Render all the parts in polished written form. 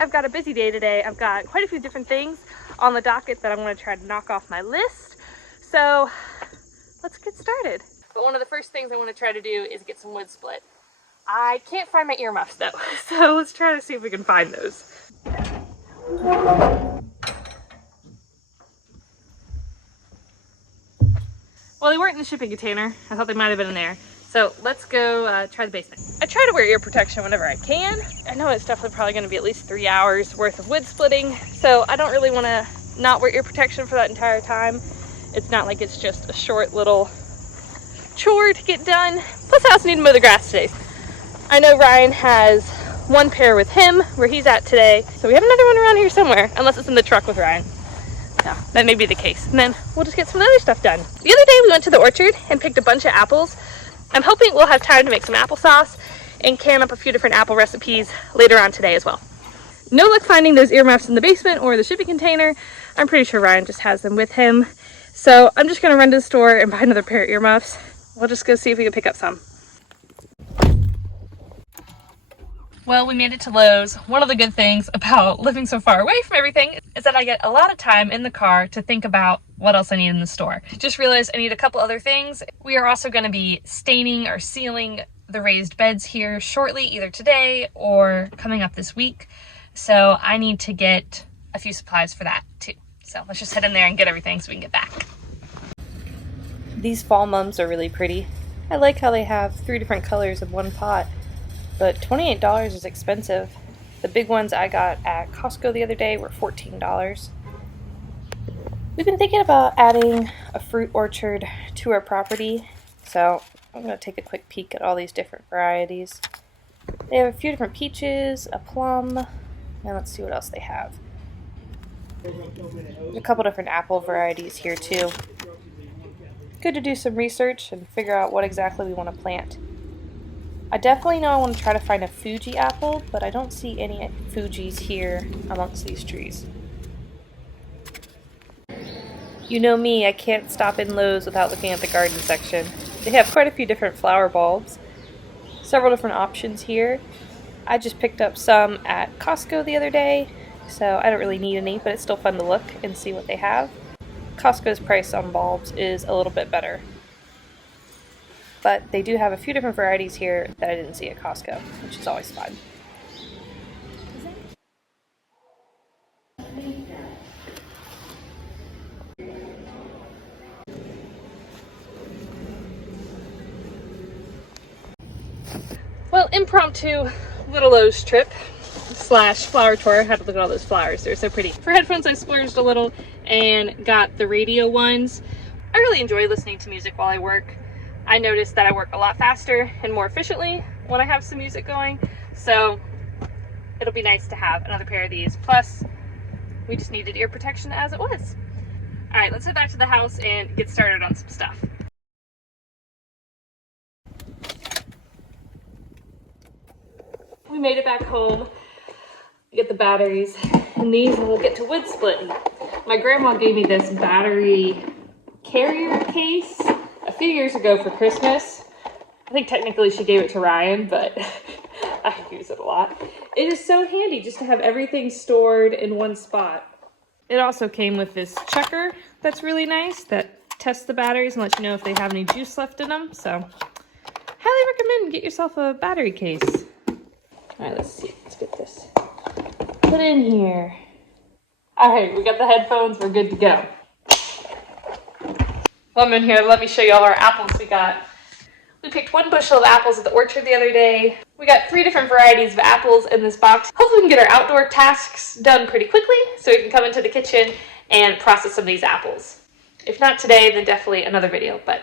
I've got a busy day today. I've got quite a few different things on the docket that I'm going to try to knock off my list. So let's get started. But one of the first things I want to try to do is get some wood split. I can't find my earmuffs though, so let's try to see if we can find those. Well, they weren't in the shipping container. I thought they might have been in there. So let's go try the basement. I try to wear ear protection whenever I can. I know it's definitely probably going to be at least 3 hours worth of wood splitting, so I don't really want to not wear ear protection for that entire time. It's not like it's just a short little chore to get done. Plus I also need to mow the grass today. I know Ryan has one pair with him where he's at today, so we have another one around here somewhere, unless it's in the truck with Ryan. Yeah, that may be the case. And then we'll just get some other stuff done. The other day we went to the orchard and picked a bunch of apples. I'm hoping we'll have time to make some applesauce and can up a few different apple recipes later on today as well. No luck finding those earmuffs in the basement or the shipping container. I'm pretty sure Ryan just has them with him. So I'm just gonna run to the store and buy another pair of earmuffs. We'll just go see if we can pick up some. Well, we made it to Lowe's. One of the good things about living so far away from everything is that I get a lot of time in the car to think about what else I need in the store. Just realized I need a couple other things. We are also going to be staining or sealing the raised beds here shortly, either today or coming up this week. So I need to get a few supplies for that too. So let's just head in there and get everything so we can get back. These fall mums are really pretty. I like how they have 3 different colors in one pot. But $28 is expensive. The big ones I got at Costco the other day were $14. We've been thinking about adding a fruit orchard to our property, so I'm going to take a quick peek at all these different varieties. They have a few different peaches, a plum, and let's see what else they have. There's a couple different apple varieties here too. Good to do some research and figure out what exactly we want to plant. I definitely know I want to try to find a Fuji apple, but I don't see any Fujis here amongst these trees. You know me, I can't stop in Lowe's without looking at the garden section. They have quite a few different flower bulbs. Several different options here. I just picked up some at Costco the other day, so I don't really need any, but it's still fun to look and see what they have. Costco's price on bulbs is a little bit better. But they do have a few different varieties here that I didn't see at Costco, which is always fun. Well, impromptu little Lowe's trip slash flower tour. I had to look at all those flowers. They're so pretty. For headphones, I splurged a little and got the radio ones. I really enjoy listening to music while I work. I noticed that I work a lot faster and more efficiently when I have some music going, so it'll be nice to have another pair of these. Plus, we just needed ear protection as it was. All right, let's head back to the house and get started on some stuff. We made it back home, get the batteries, and these we'll get to wood splitting. My grandma gave me this battery carrier case a few years ago for Christmas. I think technically she gave it to Ryan, but I use it a lot. It is so handy just to have everything stored in one spot. It also came with this checker that's really nice that tests the batteries and lets you know if they have any juice left in them. So highly recommend get yourself a battery case. All right, let's see. Let's get this put in here. All right, we got the headphones. We're good to go. I'm in here. Let me show you all our apples we got. We picked 1 bushel of apples at the orchard the other day. We got 3 different varieties of apples in this box. Hopefully we can get our outdoor tasks done pretty quickly so we can come into the kitchen and process some of these apples. If not today, then definitely another video, but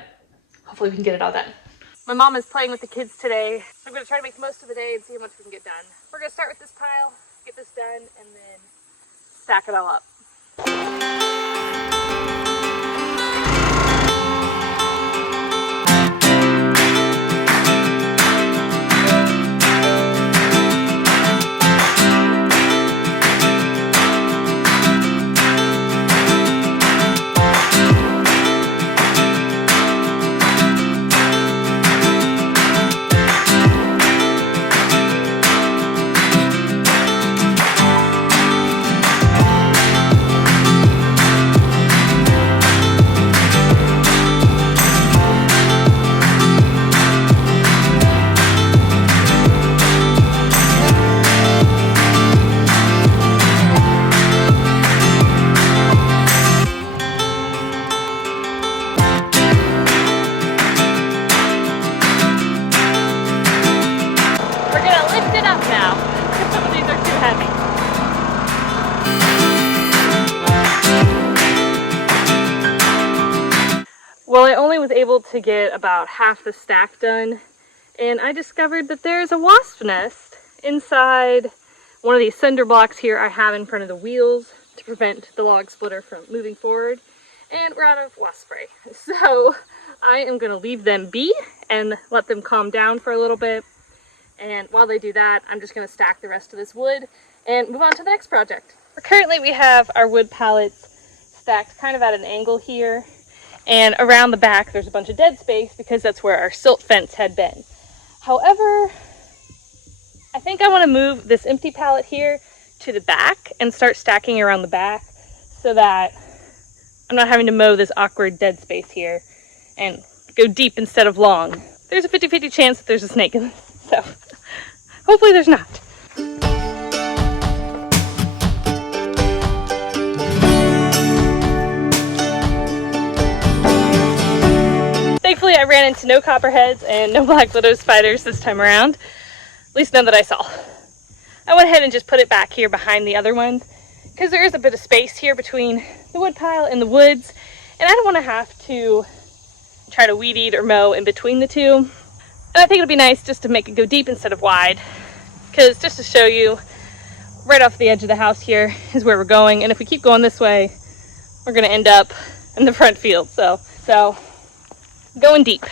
hopefully we can get it all done. My mom is playing with the kids today. I'm going to try to make the most of the day and see how much we can get done. We're going to start with this pile, get this done, and then stack it all up. able to get about half the stack done, and I discovered that there's a wasp nest inside one of these cinder blocks here I have in front of the wheels to prevent the log splitter from moving forward, and we're out of wasp spray. So I am going to leave them be and let them calm down for a little bit, and while they do that, I'm just going to stack the rest of this wood and move on to the next project. Currently we have our wood pallets stacked kind of at an angle here, and around the back there's a bunch of dead space because that's where our silt fence had been. However, I think I want to move this empty pallet here to the back and start stacking around the back so that I'm not having to mow this awkward dead space here and go deep instead of long. There's a 50-50 chance that there's a snake in this, so hopefully there's not. Thankfully, I ran into no copperheads and no black widow spiders this time around. At least none that I saw. I went ahead and just put it back here behind the other ones because there is a bit of space here between the wood pile and the woods, and I don't want to have to try to weed eat or mow in between the two. And I think it'll be nice just to make it go deep instead of wide, because just to show you, right off the edge of the house here is where we're going, and if we keep going this way, we're going to end up in the front field. So going deep,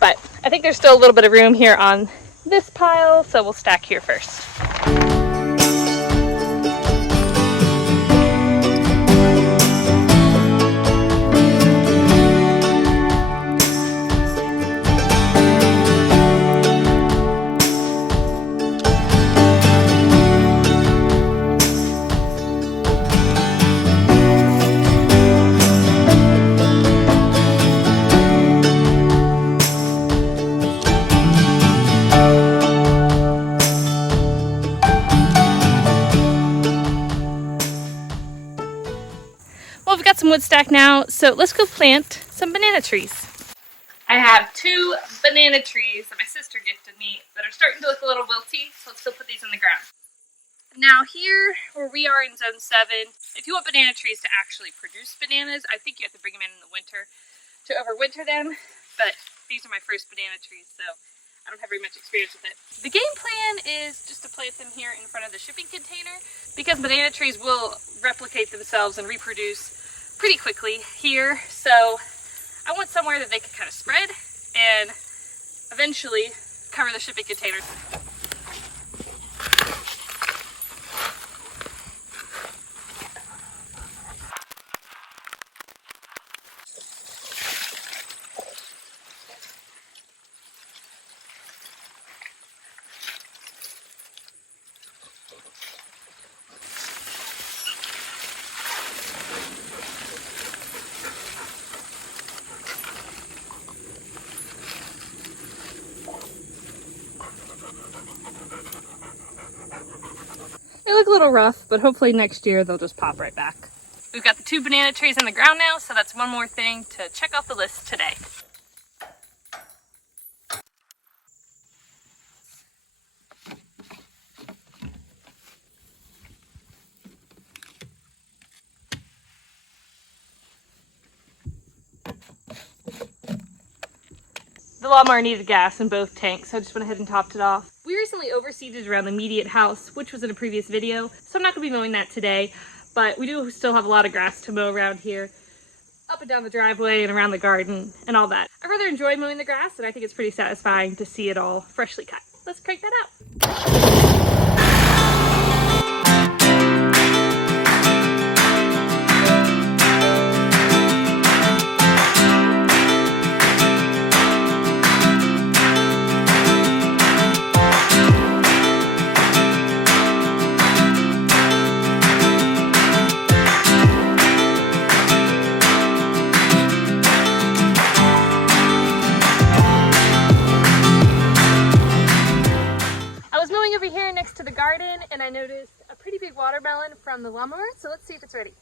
but I think there's still a little bit of room here on this pile, so we'll stack here first. Well, we've got some wood stacked now, so let's go plant some banana trees. I have 2 banana trees that my sister gifted me that are starting to look a little wilty, so let's still put these in the ground. Now here, where we are in zone 7, if you want banana trees to actually produce bananas, I think you have to bring them in the winter to overwinter them, but these are my first banana trees, so I don't have very much experience with it. The game plan is just to plant them here in front of the shipping container, because banana trees will replicate themselves and reproduce pretty quickly here, so I want somewhere that they can kind of spread and eventually cover the shipping containers. They look a little rough, but hopefully next year they'll just pop right back. We've got the 2 banana trees in the ground now, so that's one more thing to check off the list today. The lawnmower needed gas in both tanks, so I just went ahead and topped it off. We recently overseeded around the immediate house, which was in a previous video, so I'm not going to be mowing that today, but we do still have a lot of grass to mow around here, up and down the driveway and around the garden and all that. I rather enjoy mowing the grass, and I think it's pretty satisfying to see it all freshly cut. Let's crank that out. To the garden, and I noticed a pretty big watermelon from the lawnmower, so let's see if it's ready.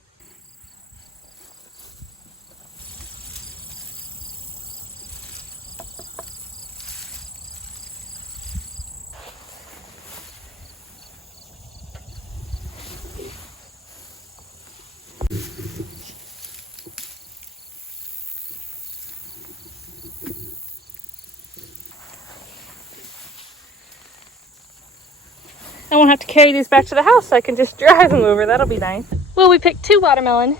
have to carry these back to the house so I can just drive them over. That'll be nice. Well, we picked 2 watermelon.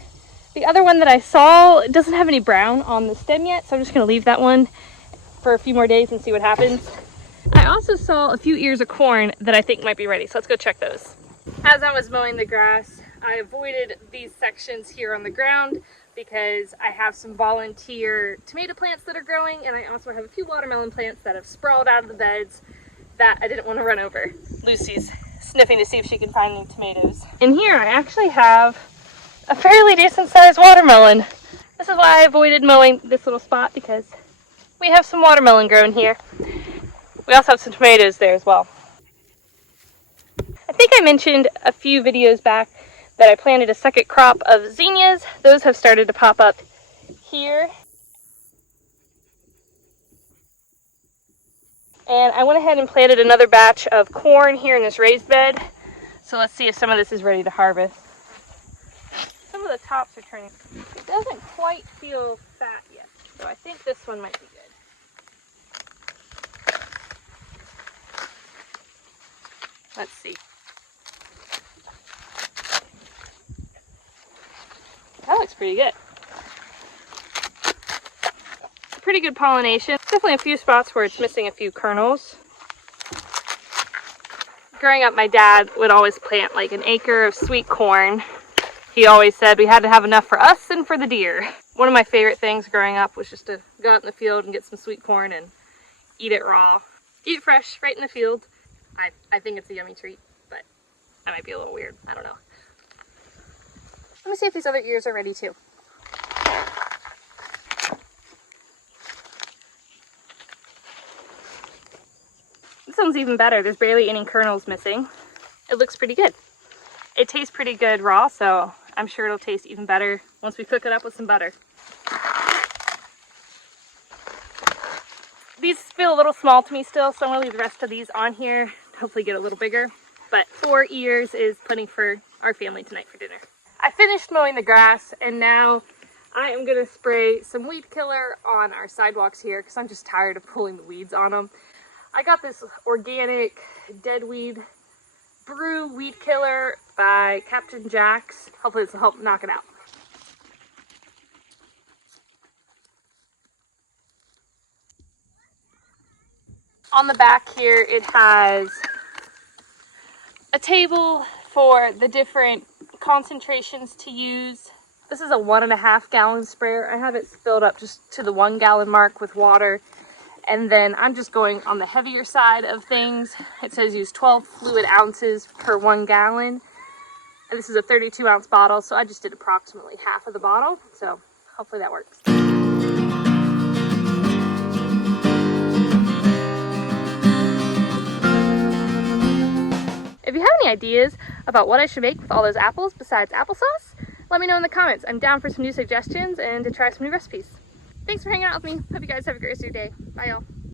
The other one that I saw doesn't have any brown on the stem yet, so I'm just gonna leave that one for a few more days and see what happens. I also saw a few ears of corn that I think might be ready, so let's go check those. As I was mowing the grass, I avoided these sections here on the ground because I have some volunteer tomato plants that are growing, and I also have a few watermelon plants that have sprawled out of the beds that I didn't want to run over. Lucy's sniffing to see if she can find any tomatoes. In here I actually have a fairly decent sized watermelon. This is why I avoided mowing this little spot, because we have some watermelon growing here. We also have some tomatoes there as well. I think I mentioned a few videos back that I planted a second crop of zinnias. Those have started to pop up here. And I went ahead and planted another batch of corn here in this raised bed. So let's see if some of this is ready to harvest. Some of the tops are turning. It doesn't quite feel fat yet, so I think this one might be good. Let's see. That looks pretty good. Pretty good pollination. Definitely a few spots where it's missing a few kernels. Growing up, my dad would always plant like an acre of sweet corn. He always said we had to have enough for us and for the deer. One of my favorite things growing up was just to go out in the field and get some sweet corn and eat it raw. Eat it fresh, right in the field. I think it's a yummy treat, but that might be a little weird. I don't know. Let me see if these other ears are ready too. This one's even better. There's barely any kernels missing. It looks pretty good. It tastes pretty good raw, so I'm sure it'll taste even better once we cook it up with some butter. These feel a little small to me still, so I'm gonna leave the rest of these on here. Hopefully get a little bigger. But 4 ears is plenty for our family tonight for dinner. I finished mowing the grass, and now I am gonna spray some weed killer on our sidewalks here because I'm just tired of pulling the weeds on them. I got this organic dead weed brew weed killer by Captain Jack's. Hopefully this will help knock it out. On the back here it has a table for the different concentrations to use. This is a 1.5 gallon sprayer. I have it filled up just to the 1 gallon mark with water. And then I'm just going on the heavier side of things. It says use 12 fluid ounces per 1 gallon. And this is a 32 ounce bottle, so I just did approximately half of the bottle. So hopefully that works. If you have any ideas about what I should make with all those apples besides applesauce, let me know in the comments. I'm down for some new suggestions and to try some new recipes. Thanks for hanging out with me. Hope you guys have a great rest of your day. Bye, y'all.